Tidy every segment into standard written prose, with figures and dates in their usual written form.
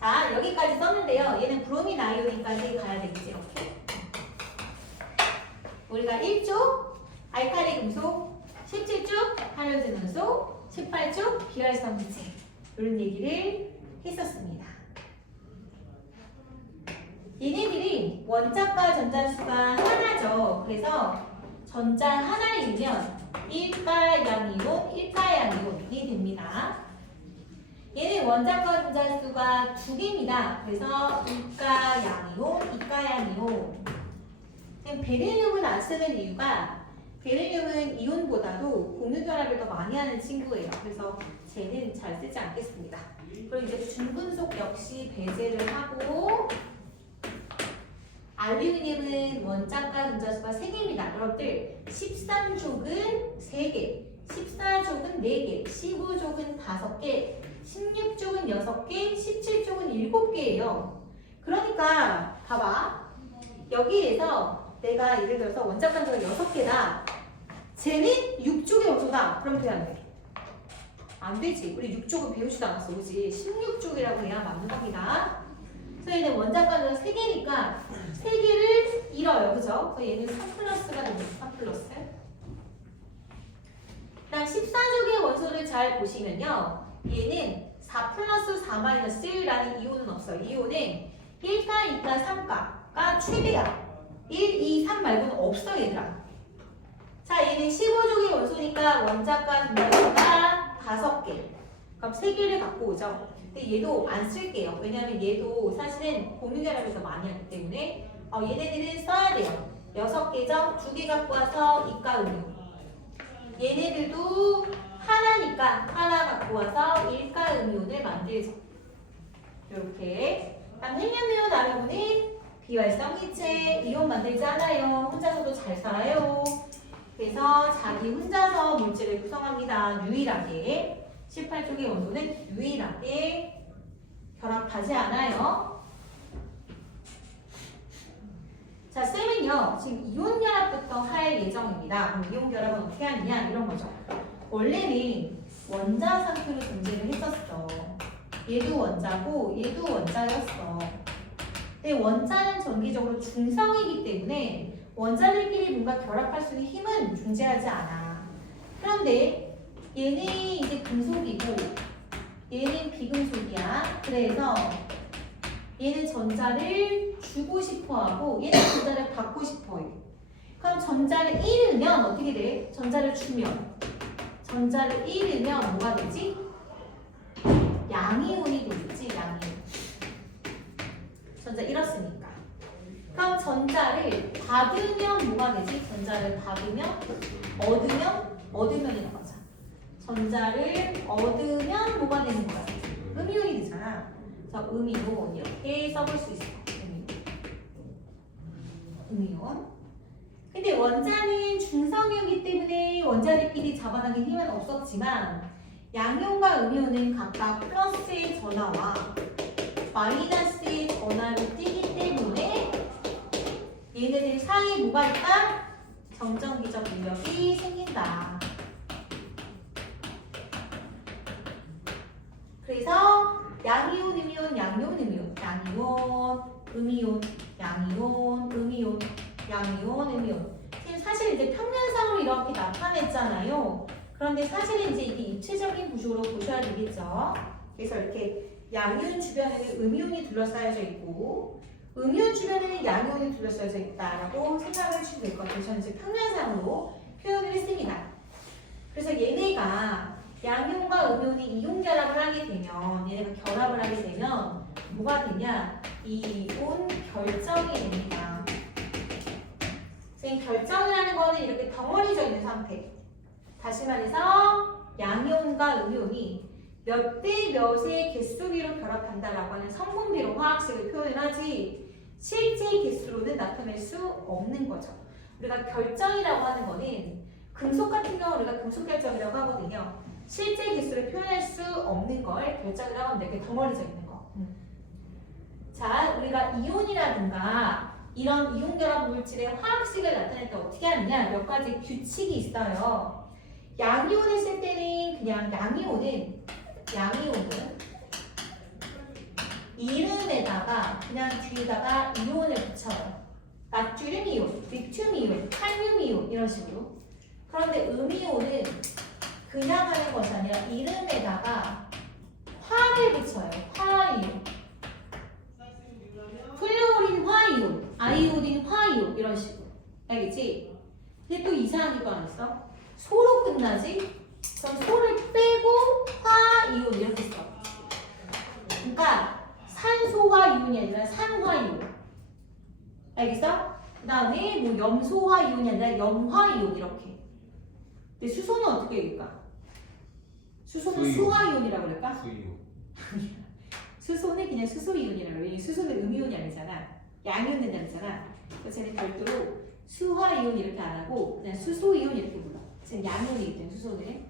자, 여기까지 썼는데요. 얘는 브로민 아이오딘까지 가야 되겠지, 이렇게. 우리가 1쪽 알칼리 금속, 17쪽 할로젠 원소, 18쪽 비활성 기체 이런 얘기를 했었습니다. 얘네들이 원자과 전자수가 하나죠. 그래서 전자 하나이면 1가양이온, 1가양이온이 됩니다. 얘는 원자과 전자수가 두 개입니다. 그래서 2가양이온, 2가양이온. 베릴륨은 안 쓰는 이유가 베릴륨은 이온보다도 공유결합을 더 많이 하는 친구예요. 그래서 쟤는 잘 쓰지 않겠습니다. 그리고 이제 중금속 역시 배제를 하고 알루미늄은 원자과 전자수가 3개입니다. 여러분들 13족은 3개, 14족은 4개, 15족은 5개, 16족은 6개, 17족은 7개예요. 그러니까 봐봐. 여기에서 내가 예를 들어서 원자과 전자가 6개다. 쟤는 6족의 원소다. 그럼 돼야 안 돼? 안 되지. 우리 6족은 배우지도 않았어. 그지? 16족이라고 해야 맞는 겁니다. 그래서 얘는 원자과 전자가 3개니까 3개를 잃어요. 그죠? 그래서 얘는 3 플러스가 됩니다. 3 플러스. 그다음 14족의 원소를 잘 보시면요. 얘는 4 플러스 4 마이너스라는 이온은 없어요. 이온은 1가, 2가, 3가가 최대야. 1, 2, 3 말고는 없어 얘들아. 자, 얘는 15족의 원소니까 원자과 전자수가 5개. 그럼 3개를 갖고 오죠. 근데 얘도 안 쓸게요. 왜냐면 얘도 사실은 공유결합을 더 많이 하기 때문에 얘네들은 써야 돼요. 6개죠? 2개 갖고 와서 이가 음이온. 얘네들도 하나니까 하나 갖고 와서 일가 음이온을 만들죠. 이렇게. 다음 헬륨이온 아르곤은 비활성 기체 이온 만들지 않아요. 혼자서도 잘 살아요. 그래서 자기 혼자서 물질을 구성합니다. 유일하게. 18쪽의 원소는 유일하게 결합하지 않아요. 자, 쌤은요, 지금 이온 결합부터 할 예정입니다. 그럼 이온 결합은 어떻게 하느냐? 이런 거죠. 원래는 원자 상태로 존재를 했었어. 얘도 원자고, 얘도 원자였어. 근데 원자는 전기적으로 중성이기 때문에 원자들끼리 뭔가 결합할 수 있는 힘은 존재하지 않아. 그런데 얘는 이제 금속이고 얘는 비금속이야. 그래서 얘는 전자를 주고 싶어 하고 얘는 전자를 받고 싶어 해. 그럼 전자를 잃으면 어떻게 돼? 전자를 주면. 전자를 잃으면 뭐가 되지? 양이온이 되겠지, 양이온. 전자 잃었으니까. 그럼 전자를 받으면 뭐가 되지? 전자를 받으면, 얻으면이라고 하자. 전자를 얻으면 뭐가 되는 거야? 음이온이 되잖아. 그래서 음이온 이렇게 써볼 수 있어. 음이온. 근데 원자는 중성이기 때문에 원자들끼리 잡아당긴 힘은 없었지만 양이온과 음이온은 각각 플러스의 전하와 마이너스의 전하로 뛰기 때문에 얘네들 사이에 뭐가 있다? 정전기적 인력이 생긴다. 그래서 양이온, 음이온, 양이온, 음이온, 양이온, 음이온, 양이온, 음이온, 양이온, 음이온. 지금 사실 이제 평면상으로 이렇게 나타냈잖아요. 그런데 사실은 이제 이게 입체적인 구조로 보셔야 되겠죠. 그래서 이렇게 양이온 주변에는 음이온이 둘러싸여져 있고 음이온 주변에는 양이온이 둘러싸여져 있다라고 생각을 해주시면 될 것 같아요. 저는 이제 평면상으로 표현을 했습니다. 그래서 얘네가 양이온과 음이온이 이온 결합을 하게 되면 얘네가 결합을 하게 되면 뭐가 되냐? 이온 결정이 됩니다. 결정이라는 거는 이렇게 덩어리져 있는 상태. 다시 말해서 양이온과 음이온이 몇 대 몇의 개수비로 결합한다라고 하는 성분비로 화학식을 표현을 하지 실제 개수로는 나타낼 수 없는 거죠. 우리가 결정이라고 하는 거는 금속 같은 경우 우리가 금속 결정이라고 하거든요. 실제 개수를 표현할 수 없는 걸 결정이라고 하면 이렇게 덩어리져 있는 거. 자, 우리가 이온이라든가 이런 이온 결합 물질의 화학식을 나타낼 때 어떻게 하느냐? 몇 가지 규칙이 있어요. 양이온을 쓸 때는 그냥 양이온은 이온에다가 그냥 뒤에다가 이온을 붙여요. 나트륨 이온, 리튬 이온, 칼륨 이온 이런 식으로. 그런데 음이온은 그냥 하는 것이 아니라 이름에다가 화를 붙여요. 화이온. 플루오린 화이온, 아이오딘 화이온 이런 식으로. 알겠지? 근데 또 이상한 게 또 안 있어? 소로 끝나지? 그럼 소를 빼고 화이온 이렇게 써. 그러니까 산소화이온이 아니라 산화이온. 알겠어? 그 다음에 뭐 염소화이온이 아니라 염화이온 이렇게. 근데 수소는 어떻게 얘기할까? 수소는 수이온. 수화이온이라고 그럴까? 수이온. 수소는 그냥 수소이온이라고 그래. 수소는 음이온이 아니잖아. 양이온 된다잖아. 그래서 쟤는 별도로 수화이온 이렇게 안 하고 그냥 수소이온 이렇게 불러. 쟤는 양이온이기 때문에 수소는.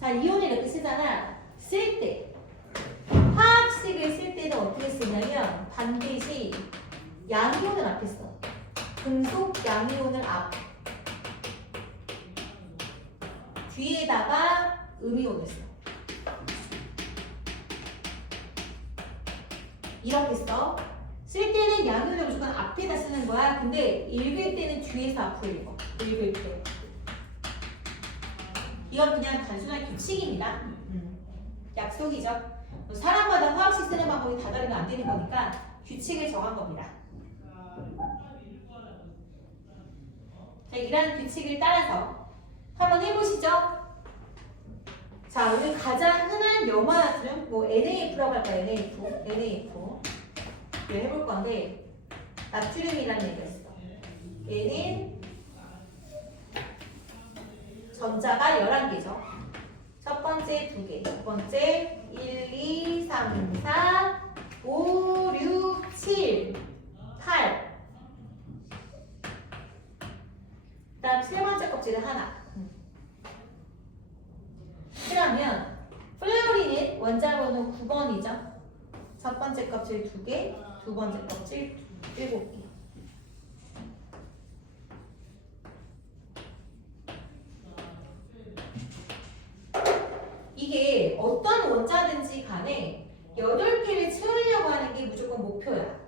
자, 이온을 이렇게 쓰잖아. 쓸 때. 화학식을 쓸 때는 어떻게 쓰냐면 반드시 양이온을 앞에 써. 금속 양이온을 앞. 뒤에다가 음이온을 써. 이렇게 써. 쓸 때는 양이온을 무조건 앞에다 쓰는 거야. 근데 읽을 때는 뒤에서 앞으로 읽어. 읽을 때. 이건 그냥 단순한 규칙입니다. 약속이죠. 사람마다 화학식 쓰는 방법이 다 다르면 안 되는 거니까 규칙을 정한 겁니다. 자, 이런 규칙을 따라서 한번 해보시죠. 자, 오늘 가장 흔한 염화나트륨, 뭐 NaF라고 할까요? NaF. 를 해볼 건데 나트륨이라는 얘기가 있어. 얘는 전자가 11개죠. 첫 번째 2개, 두 번째 1, 2, 3, 4, 5, 6, 7, 8. 그 다음 세 번째 껍질은 하나. 그러면 플루오린은 원자번호 9번이죠. 첫 번째 껍질 2개, 두 번째 껍질 7개. 이게 어떤 원자든지 간에 8개를 채우려고 하는 게 무조건 목표야.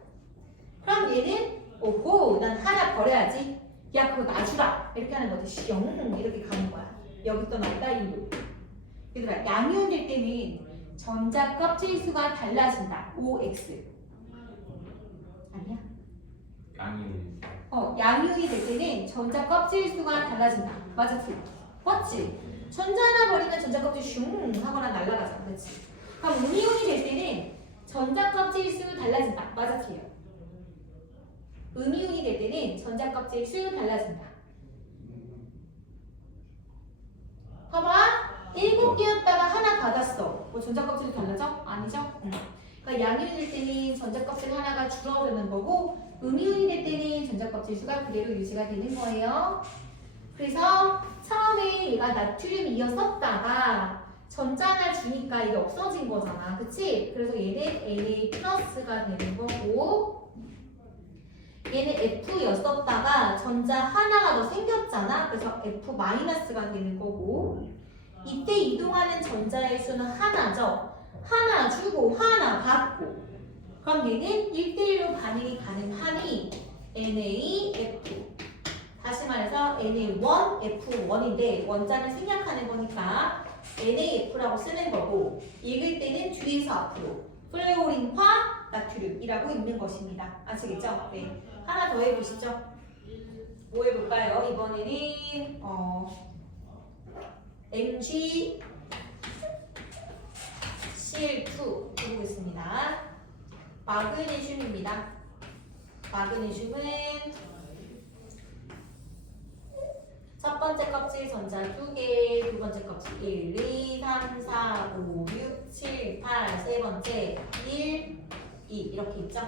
그럼 얘는 오호, 난 하나 버려야지. 야, 그거 놔주라. 이렇게 하는 거지. 영 이렇게 가는 거야. 여기 또 나있다 1. 얘들아, 양이온일 때는 전자 껍질 수가 달라진다. OX. 아니야? 양이온. 양이온이 될 때는 전자 껍질 수가 달라진다. 맞아, 틀려. 맞지? 전자 하나 버리면 전자 껍질 슝 하거나 날아가잖아. 그렇지? 그럼 음이온이 될 때는 전자 껍질 수 달라진다. 맞아, 틀려. 음이온이 될 때는 전자 껍질 수 달라진다. 봐봐. 7개였다가 하나 받았어. 뭐 전자 껍질이 달라져? 아니죠? 그러니까 양이온일 때는 전자 껍질 하나가 줄어드는 거고 음이온이 될 때는 전자 껍질 수가 그대로 유지가 되는 거예요. 그래서 처음에 얘가 나트륨이었었다가 전자 하나 주니까 이게 없어진 거잖아. 그치? 그래서 얘는 Na 플러스가 되는 거고 얘는 F였었다가 전자 하나가 더 생겼잖아. 그래서 F 마이너스가 되는 거고 이때 이동하는 전자의 수는 하나죠. 하나 주고 하나 받고 그럼 얘는 1대1로 반응이 가능하니 NaF 다시 말해서 Na1, F1인데 원자를 생략하는 거니까 NaF라고 쓰는 거고 읽을 때는 뒤에서 앞으로 플루오린화 나트륨이라고 읽는 것입니다. 아시겠죠? 네. 하나 더 해보시죠. 뭐 해볼까요? 이번에는 Mg Cl2 해보겠습니다. 마그네슘입니다. 마그네슘은 첫 번째 껍질 전자 2개, 두 번째 껍질 1, 2, 3, 4, 5, 6, 7, 8, 세 번째 1, 2 이렇게 있죠?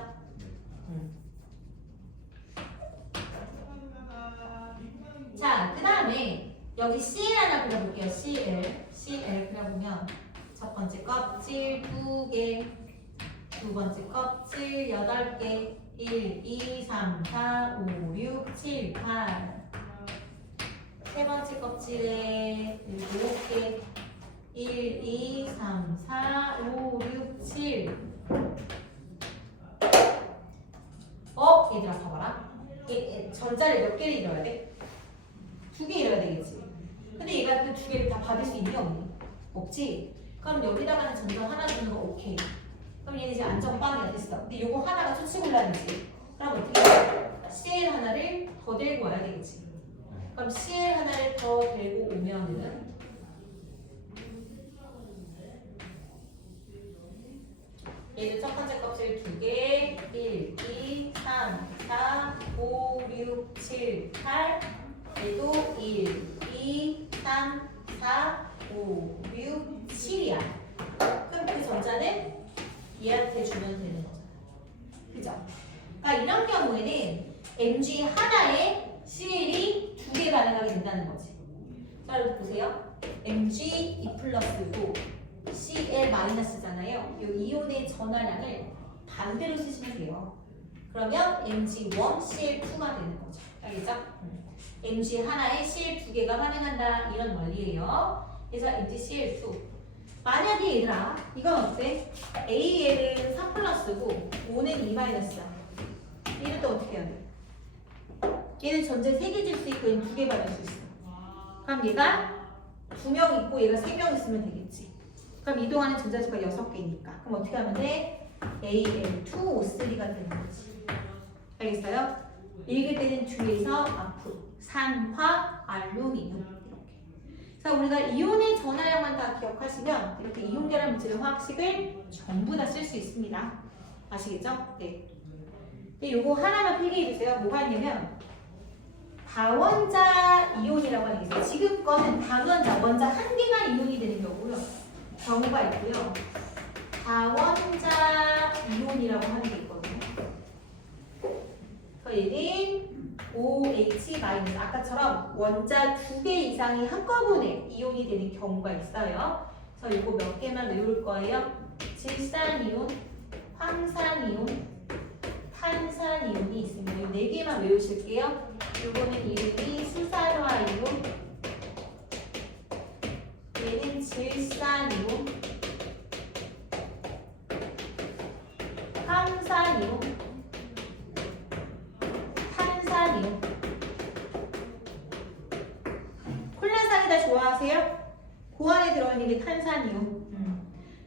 자, 그 다음에 여기 CL 하나 그려볼게요. CL 그려보면 첫 번째 껍질 2개, 두 번째 껍질 8개, 1, 2, 3, 4, 5, 6, 7, 8 세 번째 껍질에 7개 1, 2, 3, 4, 5, 6, 7 없니? 없지? 그럼 여기다가는 전자 하나 주는 거 오케이. 그럼 얘는 이제 안전빵이야 됐어. 근데 요거 하나가 수치곤란이지. 그럼 어떻게 해? CL 하나를 더 들고 와야 되겠지. 그럼 CL 하나를 더 들고 오면은 얘는 첫 번째 값을 2개, 1, 2, 3, 4, 5, 6, 7, 8 얘도 1, 2, 3, 4, 5, 6, 7이야. 그럼 그 전자는 얘한테 주면 되는 거잖아. 그죠? 그러니까 이런 경우에는 MG 하나에 CL이 2개 가능하게 된다는 거지. 자, 여러분 보세요. MG 2 플러스고 CL 마이너스잖아요. 이 이온의 전하량을 반대로 쓰시면 돼요. 그러면 MG1, CL2가 되는 거죠. 알겠죠? MG 하나에 CL 2개가 가능한다. 이런 원리예요. 그래서 MG CL2. 만약에 얘들아, 이건 어때? AL은 4 플러스고 5는 2 마이너스야. 얘는 또 어떻게 해야 돼? 얘는 전체 3개 줄 수 있고 얘는 2개 받을 수 있어. 그럼 얘가 2명 있고 얘가 3명 있으면 되겠지. 그럼 이동하는 전자수가 6개니까. 그럼 어떻게 하면 돼? AL2O3가 되는 거지. 알겠어요? 읽을 때는 뒤에서 앞으로 산화, 알루미늄 이렇게. 자, 우리가 이온의 전하량만 다 기억하시면 이렇게 이온 결합 물질의 화학식을 전부 다 쓸 수 있습니다. 아시겠죠? 네. 근데 요거 하나만 필기해 주세요. 뭐가 있냐면 다원자 이온이라고 하는 게 있어요. 지금 거는 다원자, 원자 한 개가 이온이 되는 경우가 있고요. 다원자 이온이라고 하는 게 있거든요. 얘는 OH-, 아까처럼 원자 2개 이상이 한꺼번에 이온이 되는 경우가 있어요. 그래서 이거 몇 개만 외울 거예요. 질산이온, 황산이온, 탄산이온이 있습니다. 이 4개만 외우실게요. 이거는 이름이 수산화이온, 얘는 질산이온, 황산이온, 탄산이온. 콜라사이다 좋아하세요? 그 안에 들어있는 게 탄산이온.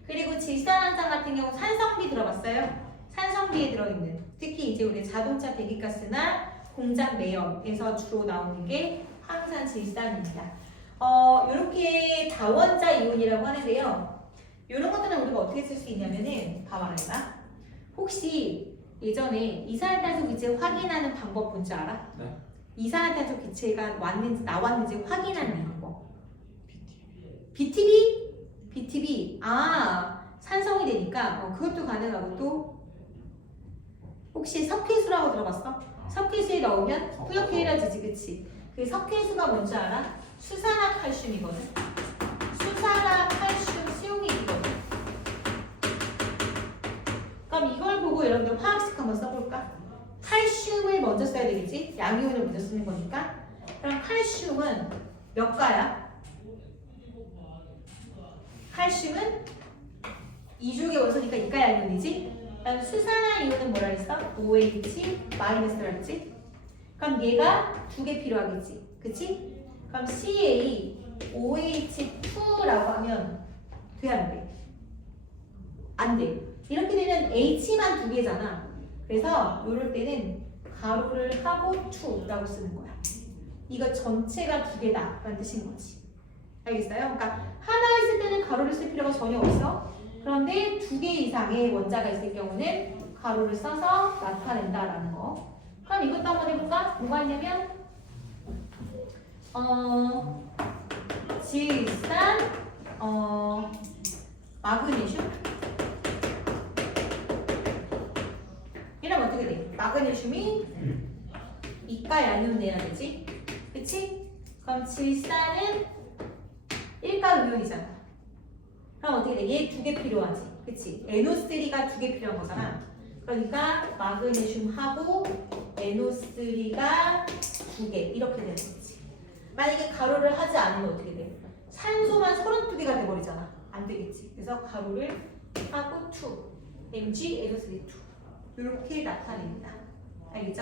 그리고 질산황산 같은 경우 산성비 들어봤어요? 산성비에 들어있는, 특히 이제 우리 자동차 배기가스나 공장 매연에서 주로 나오는 게 황산 질산입니다. 이렇게 다원자 이온이라고 하는데요. 이런 것들은 우리가 어떻게 쓸 수 있냐면은 봐봐라. 혹시 예전에 이산화탄소 기체 확인하는 방법 뭔지 알아? 네. 이산화탄소 기체가 나왔는지 확인하는 거. BTB? BTB. 아, 산성이 되니까 그것도 가능하고 또 혹시 석회수라고 들어봤어? 석회수에 넣으면 뿌옇게 헤어지지, 그치? 그 석회수가 뭔지 알아? 수산화칼슘이거든. 수산화칼슘 수용액이거든. 그럼 이걸 보고 여러분들 화학식 한번 써볼까? 칼슘을 먼저 써야 되겠지? 양이온을 먼저 쓰는 거니까. 그럼 칼슘은 몇 가야? 칼슘은 2주의 원소니까 이가 양이온이지? 그다음 수산화이온은 뭐라 했어? OH 마이너스라 했지? 그럼 얘가 2개 필요하겠지? 그치? 그럼 CaOH2라고 하면 돼, 안 돼? 안 돼. 이렇게 되면 H만 2개잖아. 그래서 이럴 때는 가로를 하고 2라고 쓰는 거야. 이거 전체가 2개다 라는 뜻인 거지. 알겠어요? 그러니까 하나 있을 때는 가로를 쓸 필요가 전혀 없어. 그런데 2개 이상의 원자가 있을 경우는 가로를 써서 나타낸다라는 거. 그럼 이것도 한번 해볼까? 뭐가 있냐면 질산, 마그네슘. 이러면 어떻게 돼? 마그네슘이 이가 양이온 내야 되지? 그치? 그럼 질산은 1가 이온이잖아. 그럼 어떻게 돼? 얘 2개 필요하지. 그치? NO3가 2개 필요한 거잖아. 그러니까 마그네슘하고 NO3가 2개 이렇게 되는 거지. 만약에 가로를 하지 않으면 어떻게 돼? 산소만 32개가 돼버리잖아. 안 되겠지. 그래서 가로를 하고 2, Mg, NO3, 2 이렇게 나타냅니다. 알겠죠?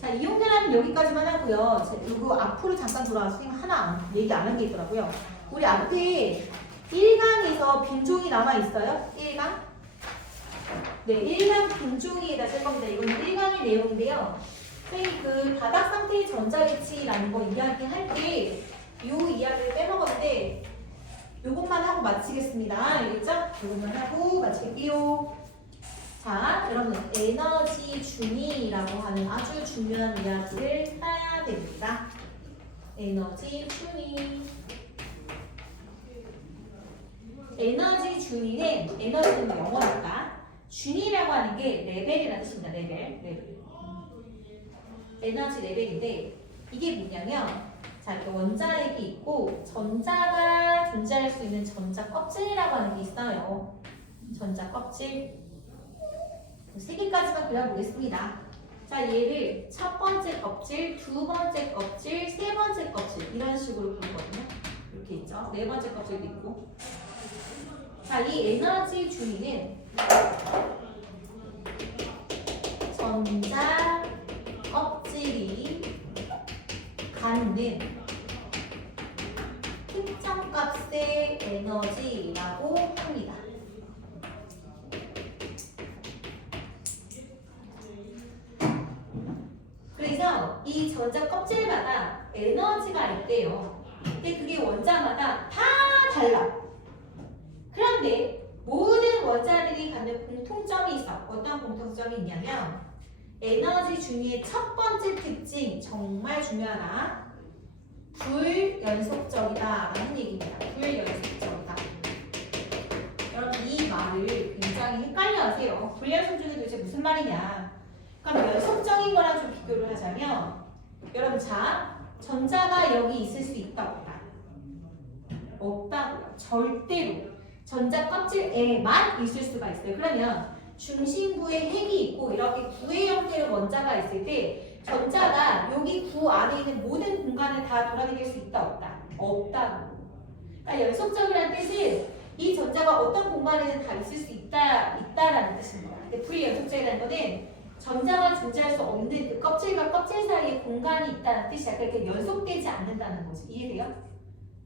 자, 이온 결합은 여기까지만 하고요. 이거 앞으로 잠깐 돌아와서 하나 얘기 안 한 게 있더라고요. 우리 앞에 1강에서 빈종이 남아있어요? 1강? 네, 1강 빈종이에다 쓸 겁니다. 이건 1강의 내용인데요. 선생님이 그 바닥 상태의 전자위치라는 거 이야기할 때 이 이야기를 빼먹었는데 요것만 하고 마치겠습니다. 알겠죠? 요것만 하고 마칠게요. 자, 여러분 에너지 준위라고 하는 아주 중요한 이야기를 해야 됩니다. 에너지 준위. 에너지 준위는 에너지는 영어니까 준위라고 하는 게 레벨이라는 뜻입니다. 레벨. 에너지 레벨인데 이게 뭐냐면 자, 이렇게 원자핵이 있고 전자가 존재할 수 있는 전자 껍질이라고 하는 게 있어요. 전자 껍질. 3개까지만 그려보겠습니다. 자, 얘를 첫 번째 껍질, 두 번째 껍질, 세 번째 껍질 이런 식으로 부르거든요. 이렇게 있죠. 네 번째 껍질도 있고. 자, 이 에너지 준위는 전자 껍질이 갖는 특정 값의 에너지라고 합니다. 그래서 이 전자 껍질마다 에너지가 있대요. 근데 그게 원자마다 다 달라. 그런데 모든 원자들이 갖는 공통점이 있어. 어떤 공통점이 있냐면 에너지 준위의 첫 번째 특징, 정말 중요하다. 불연속적이다 라는 얘기입니다. 불연속적이다. 여러분 이 말을 굉장히 헷갈려 하세요. 불연속적이 도대체 무슨 말이냐. 그럼 연속적인 거랑 좀 비교를 하자면 여러분 자, 전자가 여기 있을 수 있다 없다? 없다고요. 절대로. 전자 껍질에만 있을 수가 있어요. 그러면 중심부에 핵이 있고 이렇게 구의 형태의 원자가 있을 때 전자가 여기 구 안에 있는 모든 공간을 다 돌아다닐 수 있다 없다? 없다고. 그러니까 연속적이라는 뜻은 이 전자가 어떤 공간에는 다 있을 수 있다라는 뜻입니다. 근데 불연속적이라는 것은 전자가 존재할 수 없는 그 껍질과 껍질 사이에 공간이 있다는 뜻이야. 그러니까 연속되지 않는다는 거지. 이해돼요?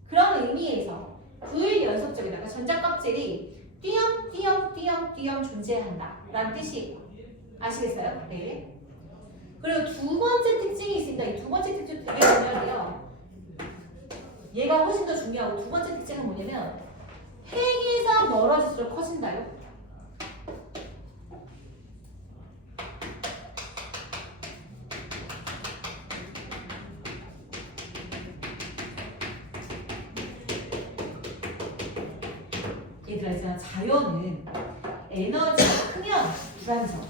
그런 의미에서 불연속적이다. 그러니까 전자 껍질이 띄엄띄엄 존재한다 라는 뜻이에요. 아시겠어요? 네. 그리고 두 번째 특징이 있습니다. 이 두 번째 특징 되게 중요해요. 얘가 훨씬 더 중요하고 두 번째 특징은 뭐냐면 핵에서 멀어질수록 커진다요. 얘들아 있잖아. 자연은 에너지가 크면 불안정해.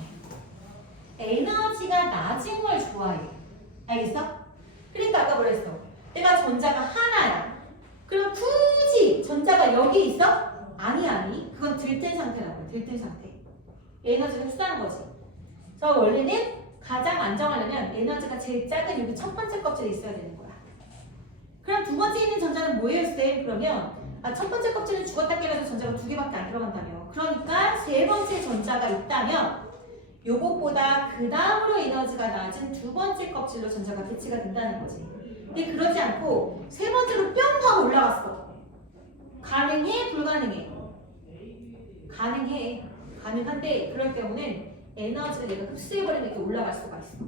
에너지가 낮은 걸 좋아해. 알겠어? 그러니까 아까 뭐랬어? 내가 전자가 하나야. 그럼 굳이 전자가 여기 있어? 아니. 그건 들뜬 상태라고 해. 들뜬 상태. 에너지가 흡수하는 거지. 저 원래는 가장 안정하려면 에너지가 제일 작은 여기 첫 번째 껍질에 있어야 되는 거야. 그럼 두 번째 있는 전자는 뭐예요, 쌤? 그러면 첫 번째 껍질은 죽었다 깨어서 전자가 2개밖에 안 들어간다며. 그러니까 세 번째 전자가 있다면 요것보다 그 다음으로 에너지가 낮은 두 번째 껍질로 전자가 배치가 된다는 거지. 근데 그러지 않고 세 번째로 뿅 하고 올라갔어. 가능해? 불가능해? 가능해. 가능한데 그럴 경우는 에너지를 내가 흡수해버리면 이렇게 올라갈 수가 있어.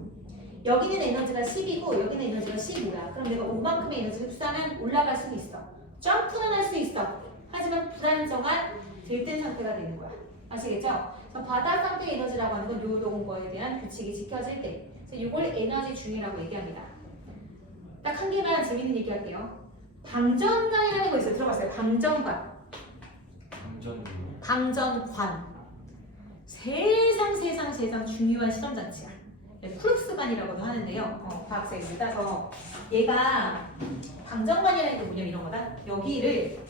여기는 에너지가 10이고 여기는 에너지가 15야. 그럼 내가 5만큼의 에너지를 흡수하면 올라갈 수는 있어. 점프는 할 수 있어. 하지만 불안정한 들뜬 상태가 되는 거야. 아시겠죠? 그래서 바닥 상태 에너지라고 하는 건 요런 거에 대한 규칙이 지켜질 때. 그래서 이걸 에너지 준위라고 얘기합니다. 딱 한 개만 재밌는 얘기 할게요. 방전관이라는 거 있어요. 들어봤어요? 방전관. 방전관. 세상 중요한 실험장치야. 크룩스관이라고도 하는데요. 과학자에 따라서 얘가 방전관이라는 게 뭐냐 이런 거다. 여기를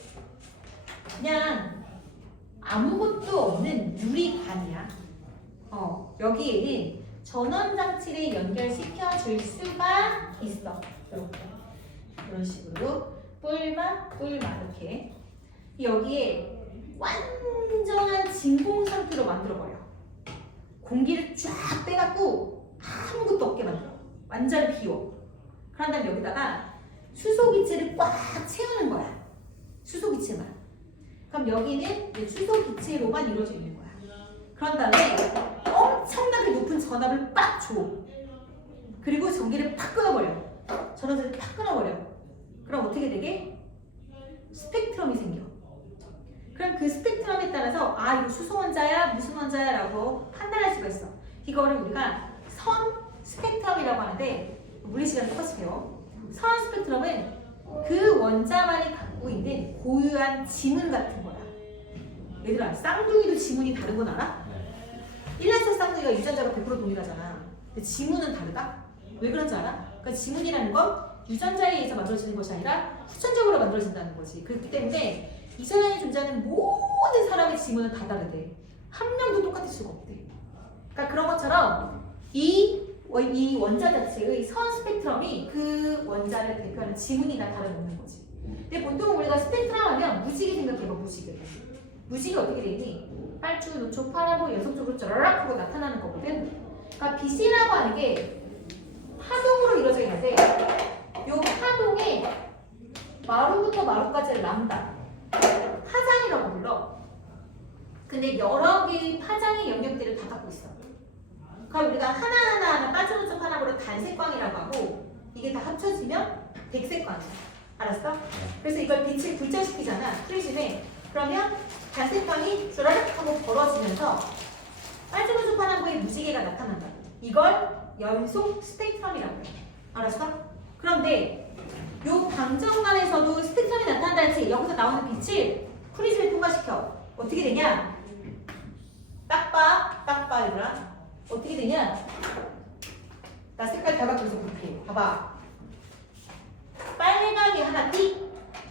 그냥 아무것도 없는 유리관이야. 여기에는 전원장치를 연결시켜 줄 수가 있어. 이렇게 이런 식으로 뿔만 이렇게 여기에 완전한 진공 상태로 만들어버려. 공기를 쫙 빼갖고 아무것도 없게 만들어. 완전 비워. 그런 다음에 여기다가 수소 기체를 꽉 채우는 거야. 기체만. 그럼 여기는 이제 수소 기체로만 이루어져 있는 거야. 그런 다음에 엄청나게 높은 전압을 빡 줘. 그리고 전기를 팍 끊어버려. 전원선을 팍 끊어버려. 그럼 어떻게 되게? 스펙트럼이 생겨. 그럼 그 스펙트럼에 따라서 아 이거 수소 원자야 무슨 원자야 라고 판단할 수가 있어. 이거를 우리가 선 스펙트럼이라고 하는데 물리 시간에 똑같이 배워. 선 스펙트럼은 그 원자만이 갖고 있는 고유한 지문 같은 거야. 얘들아 쌍둥이도 지문이 다른 건 알아? 일란성 쌍둥이가 유전자가 100% 동일하잖아. 근데 지문은 다르다? 왜 그런지 알아? 그러니까 지문이라는 건 유전자에 의해서 만들어지는 것이 아니라 후천적으로 만들어진다는 거지. 그렇기 때문에 이 세상에 존재하는 모든 사람의 지문은 다 다르대. 한 명도 똑같을 수가 없대. 그러니까 그런 것처럼 이 원자 자체의 선 스펙트럼이 그 원자를 대표하는 지문이 다 다름없는 거지. 근데 보통 우리가 스펙트럼 하면 무지개 생각해봐. 무지개. 무지개 어떻게 되니? 빨주, 노초, 파란보 연속적으로 쩌라락 하고 나타나는 거거든. 그러니까 빛이라고 하는 게 파동으로 이루어져 있는데 이 파동에 마루부터 마루까지를 람다. 파장이라고 불러. 근데 여러 개의 파장의 영역들을 다 갖고 있어. 그럼 우리가 하나하나 빠져놓은 하나로 단색광이라고 하고 이게 다 합쳐지면 백색광이야. 알았어? 그래서 이걸 빛을 굴절시키잖아. 프리즘에. 그러면 단색광이 쭈라락 하고 벌어지면서 빨주노초 파란보의 무지개가 나타난다. 이걸 연속 스펙트럼이라고 해. 알았어? 그런데 요 방정관에서도 스펙트럼이 나타난다 했지. 여기서 나오는 빛을 프리즘에 통과시켜. 어떻게 되냐? 딱 봐, 얘들아. 어떻게 되냐? 나 색깔 다 바꿔서 볼게. 봐봐. 빨강이 하나 띡,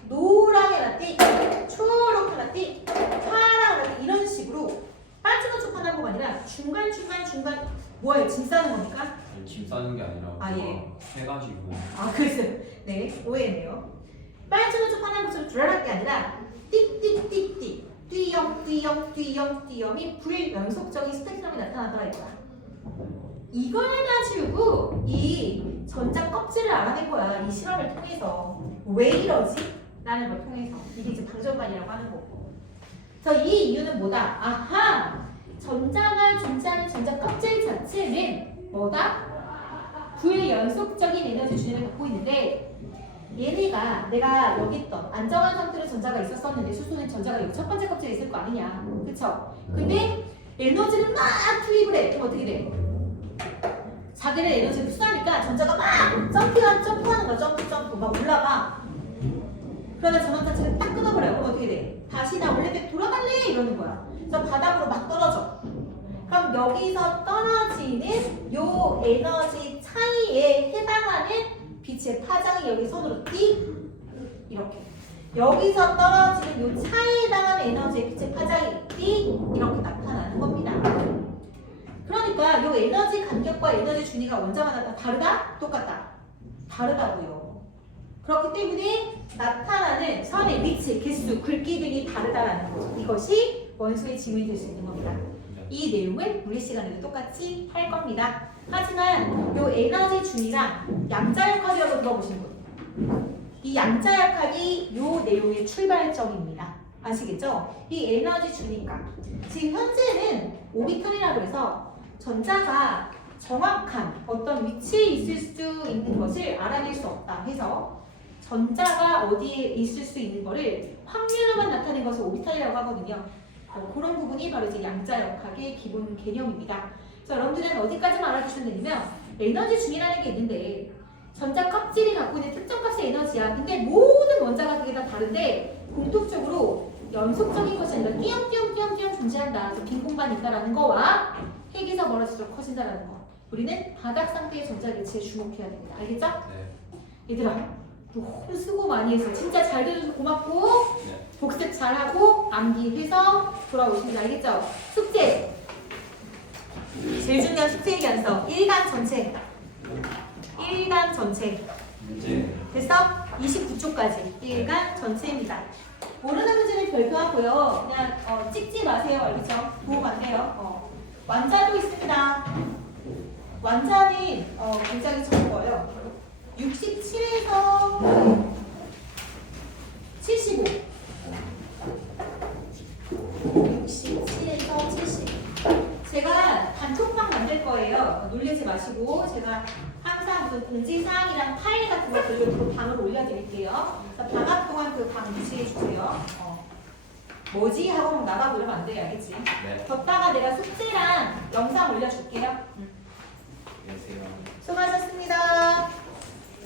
노랑이 하나 띡, 초록 하나 띡, 파랑 하나 띡 이런 식으로 빨주노초 파란보가 아니라 중간 뭐예요? 짐 싸는 겁니까? 아니, 짐 싸는 게 아니라 아, 예. 해가지고 그래서 네 오해네요. 빨주노초 파란보처럼 드라락 게 아니라 띡띡띡띡 띠엄띠엄띠엄띠엄이 불연속적인 스펙트럼이 나타나더라 이거야. 이걸 가지고 이 전자 껍질을 알아낸 거야. 이 실험을 통해서. 왜 이러지? 라는 걸 통해서. 이게 이제 방정관이라고 하는 거고. 그래서 이 이유는 뭐다? 아하! 전자가 존재하는 전자 껍질 자체는 뭐다? 불연속적인 에너지 주의를 갖고 있는데 얘네가 내가 여기 있던 안정한 상태로 전자가 있었었는데 수소는 전자가 여기 첫 번째 껍질에 있을 거 아니냐. 그쵸? 근데 에너지를 막 투입을 해. 그럼 어떻게 돼? 자기네 에너지를 흡수하니까 전자가 막 점프하는 거야. 점프 막 올라가. 그러다 전원 자체를 딱 끊어버려요. 그럼 어떻게 돼? 다시 나 원래대로 돌아갈래? 이러는 거야. 그래서 바닥으로 막 떨어져. 그럼 여기서 떨어지는 요 에너지 차이에 해당하는 빛의 파장이 여기 선으로 띡 이렇게. 여기서 떨어지는 요 차이에 해당하는 에너지의 빛의 파장이 띡 이렇게 나타나는 겁니다. 그러니까 요 에너지 간격과 에너지 준위가 원자마다 다 다르다? 똑같다? 다르다고요. 그렇기 때문에 나타나는 선의 위치, 개수, 굵기 등이 다르다라는 거죠. 이것이 원소의 지문이 될 수 있는 겁니다. 이 내용을 물리 시간에도 똑같이 할 겁니다. 하지만 요 에너지 준위랑 양자역학이라고 들어보신 분. 이 양자역학이 요 내용의 출발점입니다. 아시겠죠? 이 에너지 준위가 지금 현재는 오비탈이라고 해서 전자가 정확한 어떤 위치에 있을 수 있는 것을 알아낼 수 없다 해서 전자가 어디에 있을 수 있는 것을 확률로만 나타낸 것을 오비탈이라고 하거든요. 그런 부분이 바로 이제 양자역학의 기본 개념입니다. 그래서 여러분들은 어디까지만 알아두시면 되냐면 에너지 준위라는 게 있는데 전자 껍질이 갖고 있는 특정 값의 에너지야. 근데 모든 원자가 그게 다 다른데 공통적으로 연속적인 것이 아니라 띄엄띄엄 존재한다. 빈 공간이 있다라는 거와 핵에서 멀어질수록 커진다라는 거. 우리는 바닥 상태의 전자 개체에 주목해야 됩니다. 알겠죠? 네. 얘들아 너무 수고 많이 했어. 진짜 잘 들어줘서 고맙고 네. 복습 잘하고 암기해서 돌아오시면 알겠죠? 숙제 제일 중요한 숙제 얘기하면서 1강 전체 1강 전체 문제 됐어? 29초까지 1강 전체입니다. 모르는 문제는 별표하고요. 그냥 찍지 마세요. 알겠죠? 도움 안 돼요. 완자도 있습니다. 완자는 굉장히 적어요. 67에서 75 제가 단톡방 만들 거예요. 놀리지 마시고 제가 항상 무슨 공지사항이랑 파일 같은 거 그 방으로 올려드릴게요. 그래서 방학 동안 그 방 유지해 주세요. 뭐지? 하고 막 나가고 이러면 안 돼. 알겠지? 네. 뒀다가 내가 숙제랑 영상 올려줄게요. 안녕하세요. 수고하셨습니다.